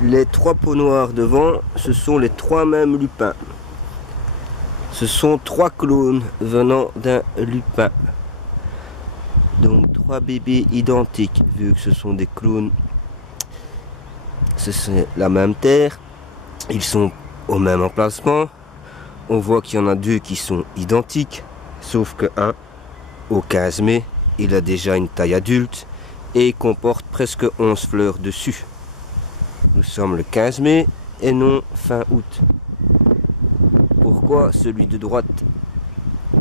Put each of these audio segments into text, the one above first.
Les trois peaux noires devant, ce sont les trois mêmes lupins. Ce sont trois clones venant d'un lupin. Donc trois bébés identiques, vu que ce sont des clones. C'est la même terre. Ils sont au même emplacement. On voit qu'il y en a deux qui sont identiques. Sauf que un, au 15 mai, il a déjà une taille adulte et comporte presque 11 fleurs dessus. Nous sommes le 15 mai et non fin août. Pourquoi celui de droite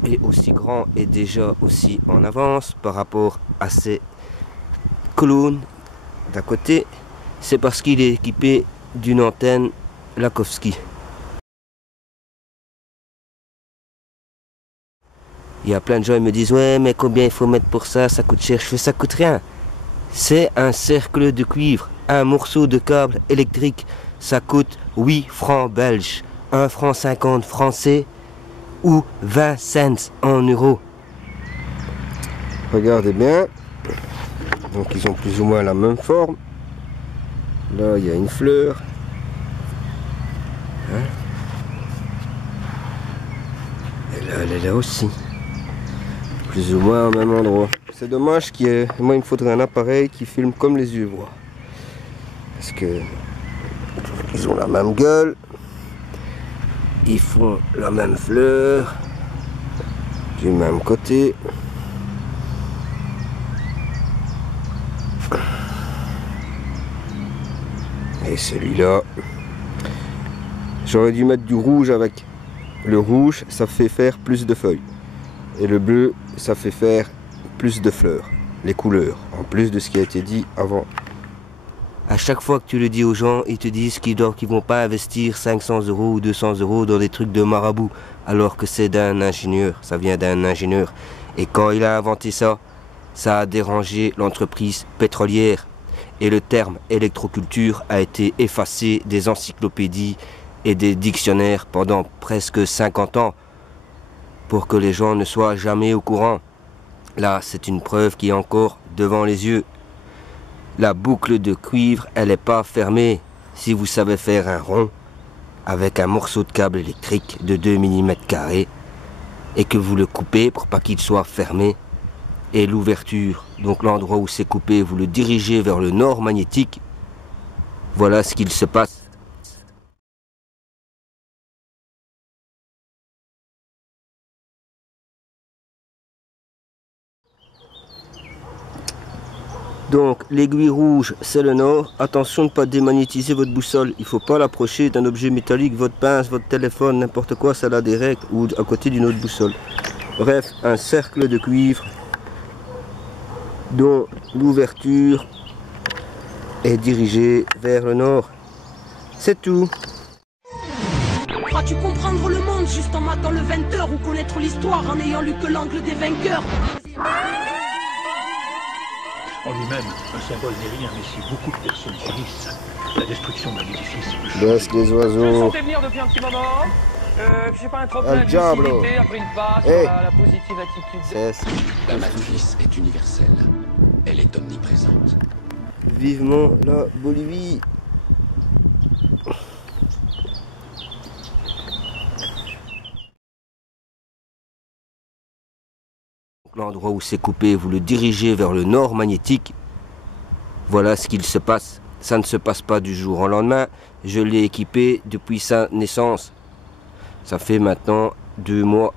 est aussi grand et déjà aussi en avance par rapport à ses clones d'à côté? C'est parce qu'il est équipé d'une antenne Lakowski. Il y a plein de gens qui me disent ouais mais combien il faut mettre pour ça, ça coûte cher. Je fais ça coûte rien. C'est un cercle de cuivre, un morceau de câble électrique, ça coûte 8 francs belges, 1 franc 50 français ou 20 cents en euros. Regardez bien, donc ils ont plus ou moins la même forme. Là il y a une fleur. Hein? Et là elle est là aussi. Plus ou moins au même endroit. C'est dommage moi il me faudrait un appareil qui filme comme les yeux voient. Parce que ils ont la même gueule, ils font la même fleur, du même côté. Et celui-là, j'aurais dû mettre du rouge avec. Le rouge, ça fait faire plus de feuilles. Et le bleu, ça fait faire plus de fleurs, les couleurs, en plus de ce qui a été dit avant. À chaque fois que tu le dis aux gens, ils te disent qu'ils vont pas investir 500 € ou 200 € dans des trucs de marabout, alors que c'est d'un ingénieur, ça vient d'un ingénieur. Et quand il a inventé ça, ça a dérangé l'entreprise pétrolière. Et le terme électroculture a été effacé des encyclopédies et des dictionnaires pendant presque 50 ans, pour que les gens ne soient jamais au courant. Là, c'est une preuve qui est encore devant les yeux. La boucle de cuivre, elle n'est pas fermée. Si vous savez faire un rond avec un morceau de câble électrique de 2 mm² et que vous le coupez pour pas qu'il soit fermé, et l'ouverture, donc l'endroit où c'est coupé, vous le dirigez vers le nord magnétique, voilà ce qu'il se passe. Donc l'aiguille rouge c'est le nord, attention de ne pas démagnétiser votre boussole, il ne faut pas l'approcher d'un objet métallique, votre pince, votre téléphone, n'importe quoi, ça la dérègle ou à côté d'une autre boussole. Bref, un cercle de cuivre dont l'ouverture est dirigée vers le nord. C'est tout. Crois-tu comprendre le monde juste en matant le 20h ou connaître l'histoire en n'ayant lu que l'angle des vainqueurs? En lui-même, un symbole n'est rien, mais si beaucoup de personnes subissent la destruction d'un édifice... Laisse les oiseaux. Je sentais venir depuis un petit moment. J'ai pas un trop plein de lucidité après une passe sur la positive attitude. La matrice est universelle. Elle est omniprésente. Vivement la Bolivie. L'endroit où c'est coupé, vous le dirigez vers le nord magnétique. Voilà ce qu'il se passe. Ça ne se passe pas du jour au lendemain. Je l'ai équipé depuis sa naissance. Ça fait maintenant 2 mois.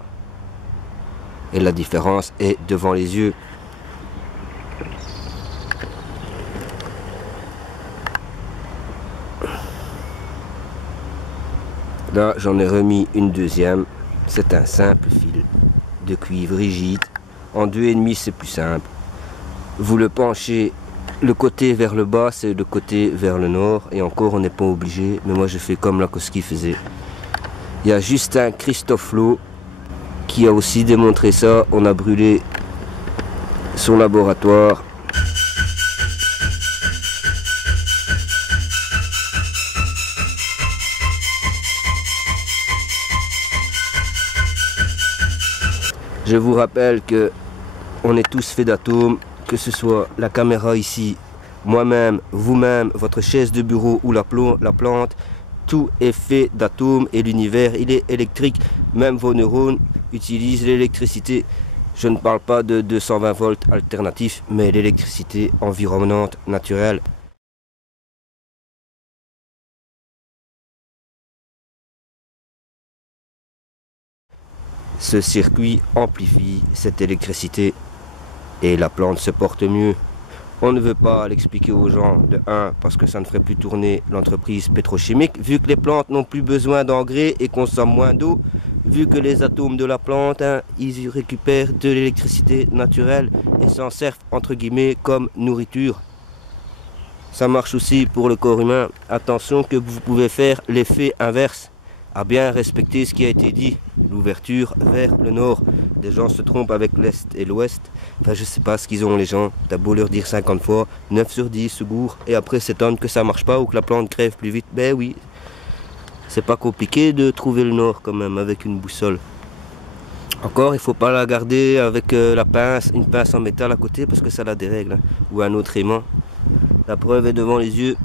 Et la différence est devant les yeux. Là, j'en ai remis une deuxième. C'est un simple fil de cuivre rigide. En 2,5, c'est plus simple. Vous le penchez le côté vers le bas, c'est le côté vers le nord. Et encore, on n'est pas obligé. Mais moi, je fais comme Lakowski faisait. Il y a Justin Christoflo qui a aussi démontré ça. On a brûlé son laboratoire. Je vous rappelle que on est tous faits d'atomes, que ce soit la caméra ici moi-même, vous-même, votre chaise de bureau ou la plante, tout est fait d'atomes et l'univers, il est électrique. Même vos neurones utilisent l'électricité. Je ne parle pas de 220 volts alternatifs, mais l'électricité environnante naturelle. Ce circuit amplifie cette électricité et la plante se porte mieux. On ne veut pas l'expliquer aux gens, de 1, parce que ça ne ferait plus tourner l'entreprise pétrochimique, vu que les plantes n'ont plus besoin d'engrais et consomment moins d'eau, vu que les atomes de la plante, ils récupèrent de l'électricité naturelle et s'en servent entre guillemets comme nourriture. Ça marche aussi pour le corps humain. Attention que vous pouvez faire l'effet inverse, à bien respecter ce qui a été dit, l'ouverture vers le nord. Des gens se trompent avec l'est et l'ouest. Enfin, je sais pas ce qu'ils ont les gens. T'as beau leur dire 50 fois, 9 sur 10 se gourent et après s'étonnent que ça marche pas ou que la plante crève plus vite. Ben oui, c'est pas compliqué de trouver le nord quand même avec une boussole. Encore, il faut pas la garder avec la pince, une pince en métal à côté parce que ça a des règles, ou un autre aimant. La preuve est devant les yeux.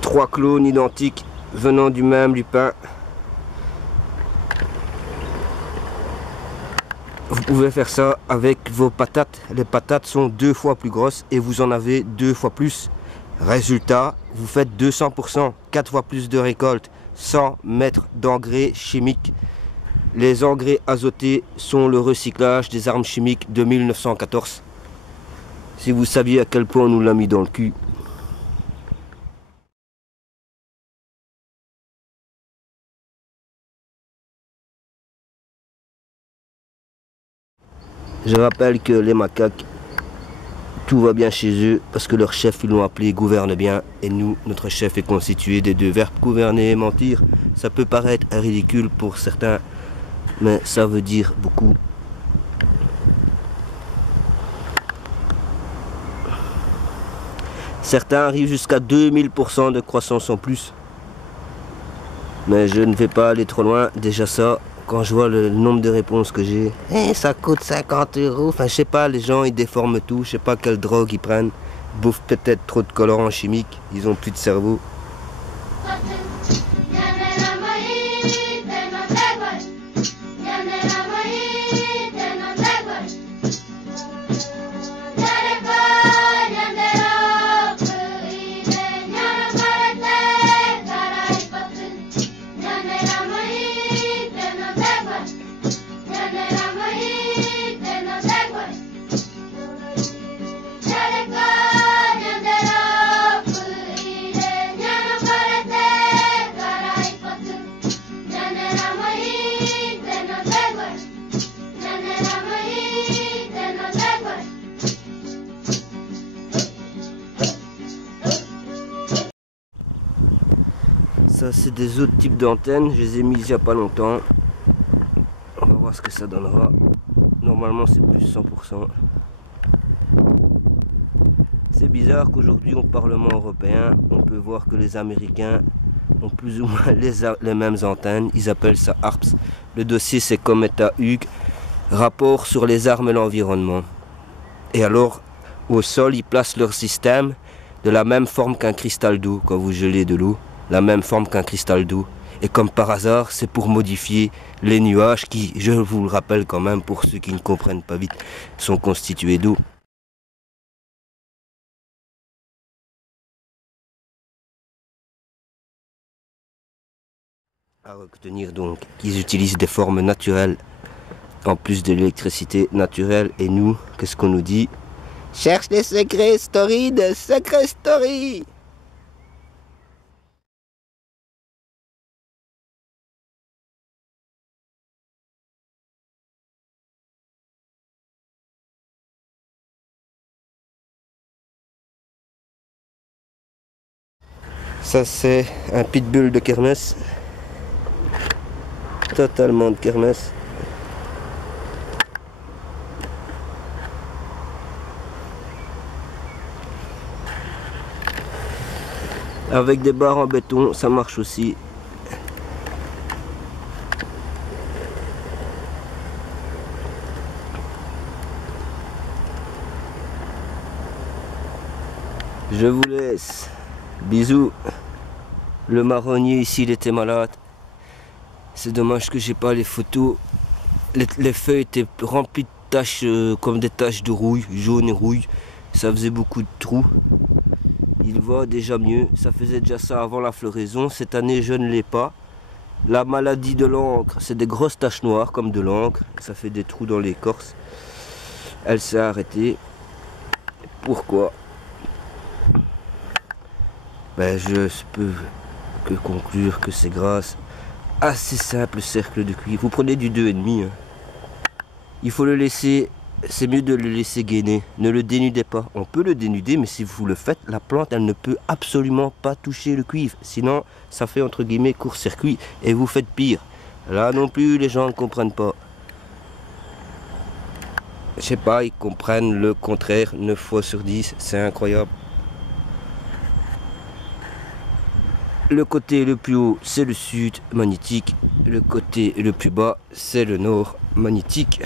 3 clones identiques venant du même lupin. Vous pouvez faire ça avec vos patates. Les patates sont 2 fois plus grosses et vous en avez 2 fois plus. Résultat, vous faites 200%, 4 fois plus de récolte, sans mettre d'engrais chimiques. Les engrais azotés sont le recyclage des armes chimiques de 1914. Si vous saviez à quel point on nous l'a mis dans le cul. Je rappelle que les macaques, tout va bien chez eux parce que leur chef, ils l'ont appelé gouverne bien. Et nous, notre chef est constitué des 2 verbes gouverner et mentir. Ça peut paraître ridicule pour certains, mais ça veut dire beaucoup. Certains arrivent jusqu'à 2000% de croissance en plus. Mais je ne vais pas aller trop loin. Déjà ça, quand je vois le nombre de réponses que j'ai, ça coûte 50 €. Enfin, je sais pas, les gens ils déforment tout. Je sais pas quelle drogue ils prennent. Ils bouffent peut-être trop de colorants chimiques. Ils ont plus de cerveau. Ça c'est des autres types d'antennes, je les ai mises il n'y a pas longtemps. On va voir ce que ça donnera. Normalement c'est plus 100%. C'est bizarre qu'aujourd'hui au Parlement européen, on peut voir que les Américains ont plus ou moins les mêmes antennes. Ils appellent ça ARPS. Le dossier c'est Cometa Hughes, rapport sur les armes et l'environnement. Et alors, au sol, ils placent leur système de la même forme qu'un cristal d'eau quand vous gelez de l'eau. La même forme qu'un cristal d'eau. Et comme par hasard, c'est pour modifier les nuages qui, je vous le rappelle quand même pour ceux qui ne comprennent pas vite, sont constitués d'eau. À retenir donc qu'ils utilisent des formes naturelles en plus de l'électricité naturelle. Et nous, qu'est-ce qu'on nous dit? Cherche les secrets story de Secret Story. Ça c'est un pitbull de kermesse. Totalement de kermesse. Avec des barres en béton, ça marche aussi. Je vous laisse. Bisous. Le marronnier ici, il était malade. C'est dommage que j'ai pas les photos. Les feuilles étaient remplies de taches, comme des taches de rouille, jaune et rouille. Ça faisait beaucoup de trous. Il va déjà mieux. Ça faisait déjà ça avant la floraison. Cette année, je ne l'ai pas. La maladie de l'encre, c'est des grosses taches noires comme de l'encre. Ça fait des trous dans l'écorce. Elle s'est arrêtée. Pourquoi? Ben, je peux que conclure que c'est grâce à ces simples cercles de cuivre. Vous prenez du 2,5. Hein. Il faut le laisser, c'est mieux de le laisser gainer. Ne le dénudez pas. On peut le dénuder, mais si vous le faites, la plante, elle ne peut absolument pas toucher le cuivre. Sinon, ça fait entre guillemets court-circuit et vous faites pire. Là non plus, les gens ne comprennent pas. Je sais pas, ils comprennent le contraire 9 fois sur 10. C'est incroyable. Le côté le plus haut, c'est le sud magnétique. Le côté le plus bas, c'est le nord magnétique.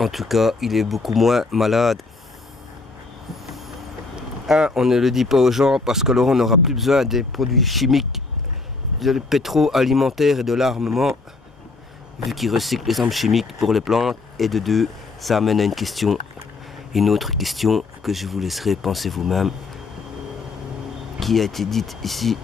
En tout cas, il est beaucoup moins malade. On ne le dit pas aux gens parce que alors on n'aura plus besoin des produits chimiques, de pétro-alimentaire et de l'armement, vu qu'ils recyclent les armes chimiques pour les plantes. Et de deux, ça amène à une autre question que je vous laisserai penser vous-même, qui a été dite ici.